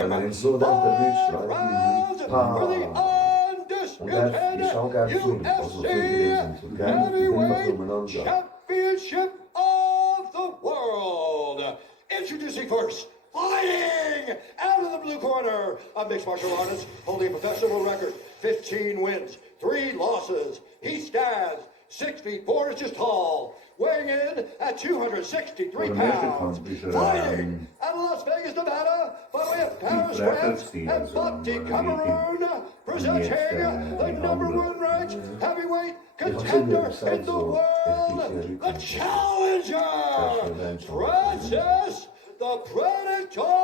So dann rounds for the undisputed UFC Heavyweight Championship of the World. Introducing first, fighting out of the blue corner, a mixed martial artist holding a professional record, 15 wins, 3 losses. He stands 6 feet 4 inches tall, weighing in at 263 pounds. Fighting out of Las Vegas, Nevada, by way of Paris, France, and Bati, Cameroon, presenting the #1 ranked heavyweight contender in the world, the challenger, Francis the Predator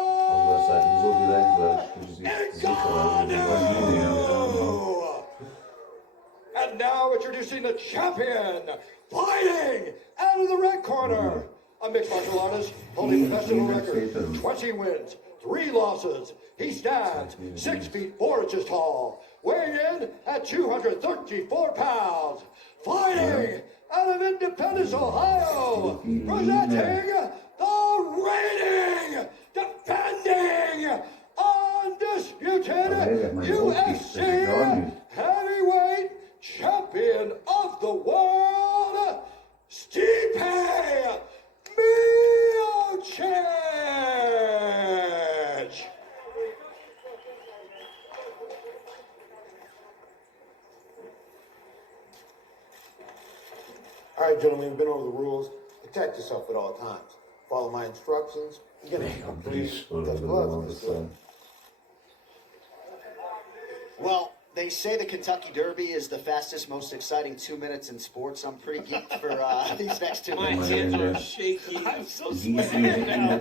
Ngannou. And now introducing the champion, fighting out of the red corner, a mixed martial artist holding a professional record, 20 wins, 3 losses. He stands 6 feet 4 inches tall, weighing in at 234 pounds. Fighting out of Independence, Ohio, presenting the reigning, defending, undisputed UFC heavyweight champion of the world, Stipe Miocic. All right, gentlemen, we've been over the rules. Protect yourself at all times. Follow my instructions. You're gonna touch gloves. Well, they say the Kentucky Derby is the fastest, most exciting 2 minutes in sports. I'm pretty geeked for these next 2 My minutes. hands are shaky. I'm so sweaty now. I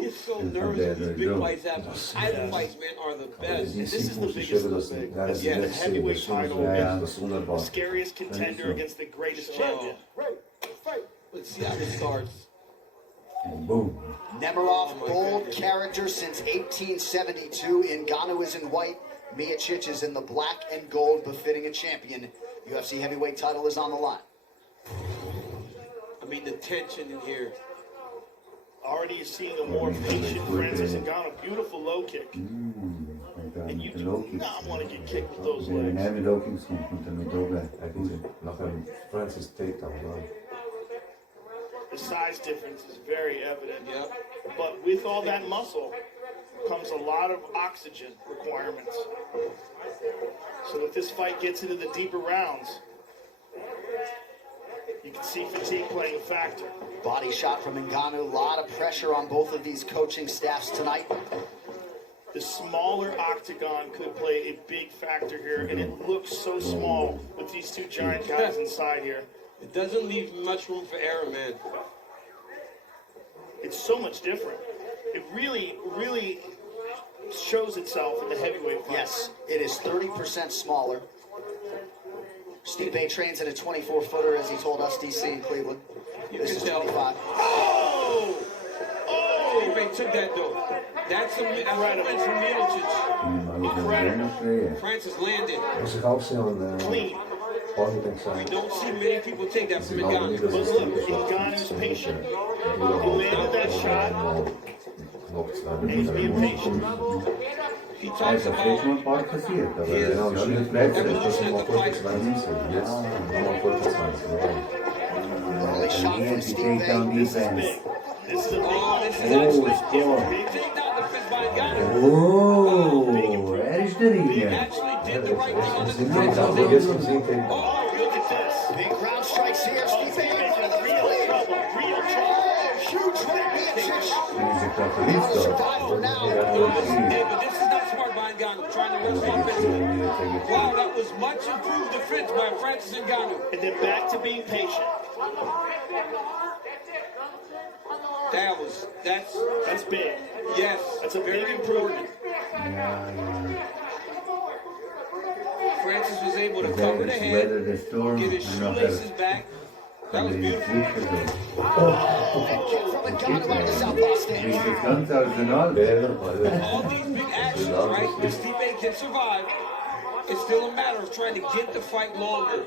get so nervous with these big fights. Title fights, man, are the best. This is the biggest of the big. Yeah, The heavyweight title against the scariest contender against the greatest champion. Let's see how this starts. Boom. Nemiroff, bold character since 1872. Ngannou is in white. Miocic is in the black and gold, befitting a champion. UFC heavyweight title is on the line. I mean, the tension in here. Already seeing a more patient Francis Ngannou. Beautiful low kick. And you do not want to get kicked with those legs. Francis takedown. The size difference is very evident. Yep. But with all that muscle comes a lot of oxygen requirements. So if this fight gets into the deeper rounds, you can see fatigue playing a factor. Body shot from Ngannou. A lot of pressure on both of these coaching staffs tonight. The smaller octagon could play a big factor here, and it looks so small with these two giant guys inside here. It doesn't leave much room for error, man. It's so much different. It really, really shows itself in the heavyweight fight. Yes, it is 30% smaller. Stipe trains at a 24-footer, as he told us, DC in Cleveland. This is 25. Oh! Oh! Stipe took that, though. That's a win from Miocic. Incredible. Francis landed. Clean. We don't see many people take that from Ngannou. But look, Ngannou's patient. He landed that shot, and he's being patient. He talks about his evolution as a fighter. Early shot from Stipe. This is big. This is a big one. This is actually big takedown defense by Ngannou. He actually did the right thing on the defense. Oh, look at this. Big ground strikes here. Stipe in front of the Real trouble. Real trouble. huge right. Miocic. Survive for now. Hey, but this is not smart by Ngannou, trying to run offensively. Wow, that was much improved defense by Francis Ngannou. And then back to being patient. That's big. Yes, That's a very big important. Francis was able to cover the head, get his shoelaces back. That was beautiful. Kick from Ngannou out of the southpaw stance. All these big actions, right? Stipe can survive. It's still a matter of trying to get the fight longer.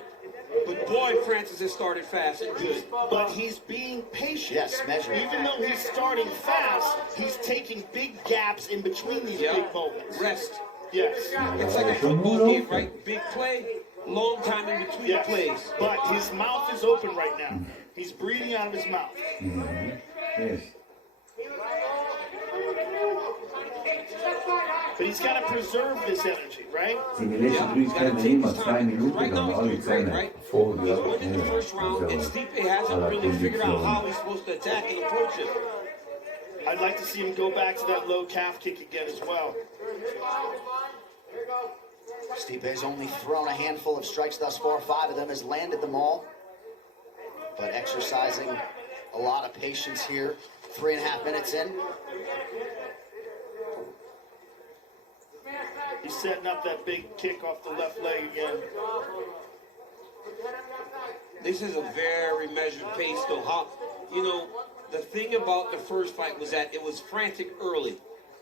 But boy, Francis has started fast and good. But he's being patient. Yes, measuring. Even though he's starting fast, he's taking big gaps in between these big moments. Rest. Yes. It's like a football game, right? Big play, long time in between plays. But his mouth is open right now. He's breathing out of his mouth. Yes. But he's got to preserve this energy, right? In den letzten 3 kleinen immer 2 Minuten Right now haben he's alle doing great, kleine right? Folgen He went in the first round, and Stipe hasn't really figured out how he's supposed to attack and approach it. I'd like to see him go back to that low calf kick again as well. Stipe's only thrown a handful of strikes thus far. 5 of them, has landed them all. But exercising a lot of patience here. 3.5 minutes in. He's setting up that big kick off the left leg again. This is a very measured pace, though. The thing about the first fight was that it was frantic early,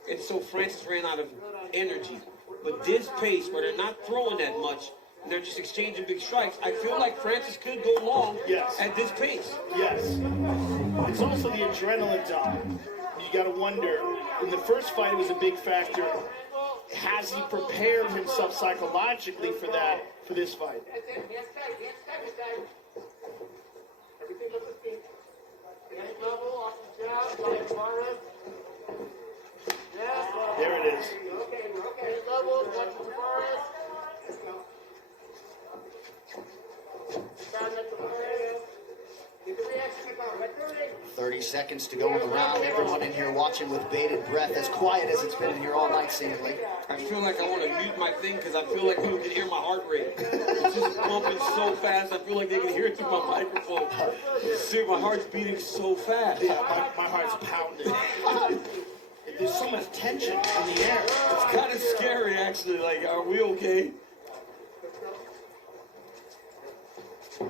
and so Francis ran out of energy. But this pace, where they're not throwing that much, and they're just exchanging big strikes, I feel like Francis could go long at this pace. Yes. It's also the adrenaline dump. You got to wonder, in the first fight it was a big factor. Has he prepared himself psychologically for that, for this fight? There it is. 30 seconds to go in the round. Everyone in here watching with bated breath, as quiet as it's been in here all night, seemingly. I feel like I want to mute my thing because I feel like people can hear my heart rate. It's just pumping so fast. I feel like they can hear it through my microphone. See, my heart's beating so fast. Yeah, my heart's pounding. There's so much tension in the air. It's kind of scary, actually. Like, are we okay?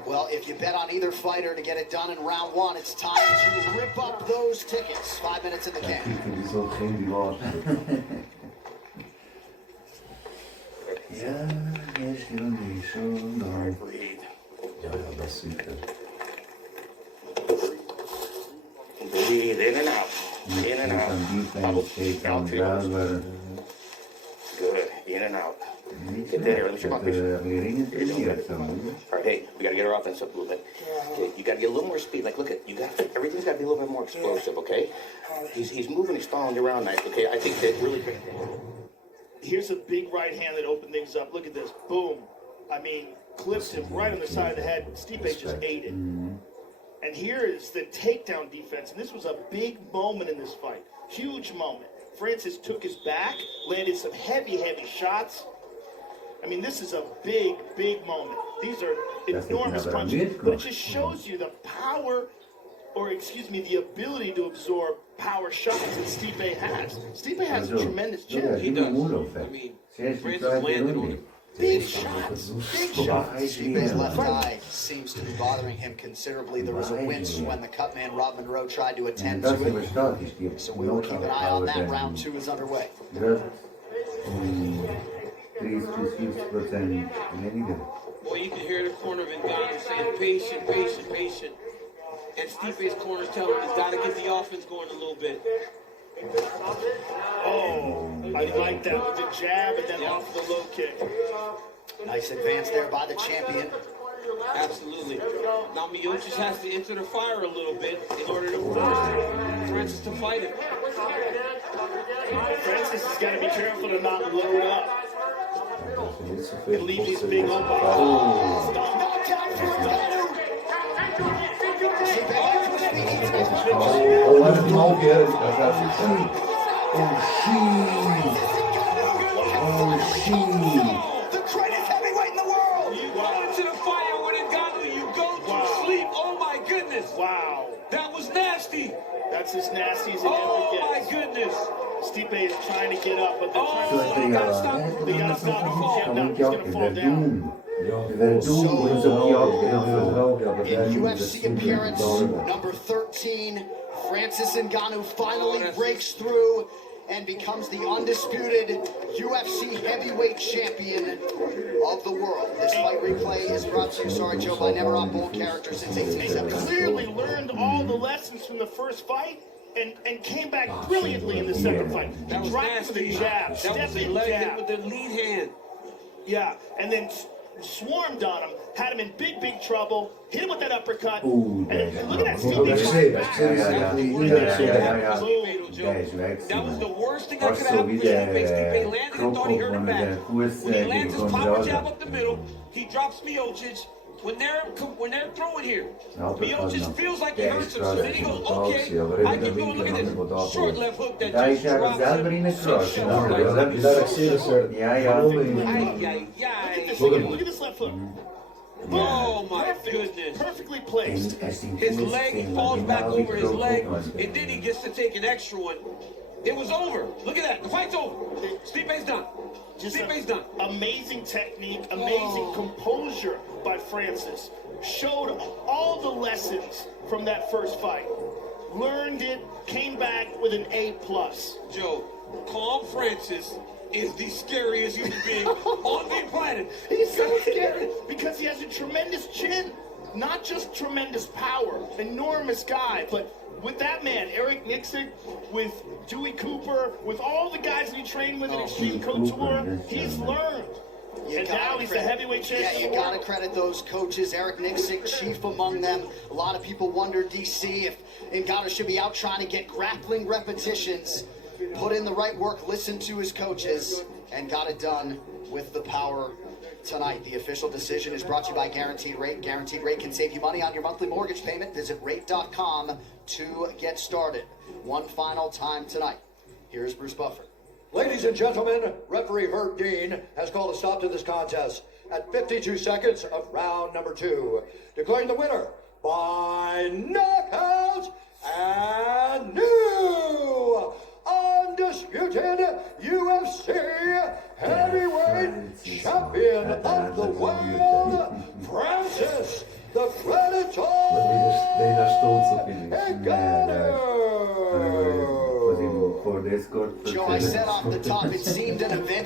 Well, if you bet on either fighter to get it done in round 1, it's time to rip up those tickets. 5 minutes in the can. Die is ook geen divorce. Ja, yes, you're niet zo lang. Ja, dat is zeker. Breathe in and out. In and out. Count 3. Good. In and out. Get there. Let me see my face. All right, hey, we got to get our offense up a little bit. Okay, you got to get a little more speed. Like, look at everything's got to be a little bit more explosive. Okay, he's moving, he's following you around nice. Okay, I think that really. Here's a big right hand that opened things up. Look at this. Boom. I mean, clipped him right on the side of the head. Stipe just ate it. And here is the takedown defense. And this was a big moment in this fight. Huge moment. Francis took his back, landed some heavy shots. I mean, this is a big moment. These are enormous punches. But it just shows you the power, or excuse me, the ability to absorb power shots that Stipe has. Stipe has a tremendous chin. He does. I mean, Francis landed on him. Big shots. Big shots. Stipe's left eye seems to be bothering him considerably. There was a winch when the cut man Rob Monroe tried to attend to it. So we will keep an eye on that. Round 2 is underway. Boy, you can hear the corner of Ngannou saying patient, patient, patient. And Stipe's corner's telling him he's got to get the offense going a little bit. Oh, I like that with the jab and then off the low kick. Nice advance there by the champion. Absolutely. Now Miocic has to enter the fire a little bit in order to force Francis to fight him. Francis has got to be careful to not load up and leave these big elbows. Oh, laat hem ook, hè. Dat gaat niet zijn. The greatest heavyweight in the world. You go into the fire with Ngannou, you go to sleep. Oh my goodness. Wow. That was nasty. That's as nasty as it Oh ever my gets. goodness. Stipe is trying to get up, but they're trying Oh, to you gotta stop him. They gotta stop him. He's gonna fall down. In UFC appearance number 13, Francis Ngannou finally breaks through and becomes the undisputed UFC heavyweight champion of the world. This fight replay is brought to you, sorry Joe, by Never On Bold Characters since 1870. Clearly learned all the lessons from the first fight and came back brilliantly in the second fight. That was Dropped with nasty. a jab, That was step the in leg hit jab. with the lead hand. Yeah, and then swarmed on him, had him in big trouble, hit him with that uppercut. Oeh, And deze. look at that, Oh, Stipe dat is fought zeker. back. That was the worst thing I Was could have zo happened wie to Stipe. de Stipe landed and thought he hurt him knop back. op koers When he lands his komen power jab zouden. up the middle, he drops Miocic. When they're throwing here, Altijd Miocic van feels like he hurts him. So then he goes, Tijdens okay, de I can do it. Look at this short left hook that Hij just gaat drops zelf in him. de cross. Some Ja, shit. dat is relaxeren, sir. Ja, ja. Look at this left hook. Oh my Perfect. goodness. Perfectly placed. His leg falls back over his leg, and then he gets to take an extra one. It was over. Look at that. The fight's over. Stipe's done. Stipe's done. Amazing technique, amazing composure by Francis. Showed all the lessons from that first fight. Learned it, came back with an A+. Joe, Calm Francis is the scariest human being on the planet. He's so scary because he has a tremendous chin, not just tremendous power, enormous guy, but with that man, Eric Nixick, with Dewey Cooper, with all the guys that he trained with in Extreme Couture, he's learned. And now he's the heavyweight champion. Yeah, you gotta credit those coaches. Eric Nixick, chief among them. A lot of people wonder, DC, if Ngannou should be out trying to get grappling repetitions. Put in the right work, listen to his coaches, and got it done with the power tonight. The official decision is brought to you by Guaranteed Rate. Guaranteed Rate can save you money on your monthly mortgage payment. Visit rate.com to get started. One final time tonight. Here's Bruce Buffer. Ladies and gentlemen, referee Herb Dean has called a stop to this contest at 52 seconds of round number 2, declaring the winner by knockout and new undisputed UFC heavyweight champion of the world, Francis the Predator Ngannou. Joe, I said off the top, it seemed an event.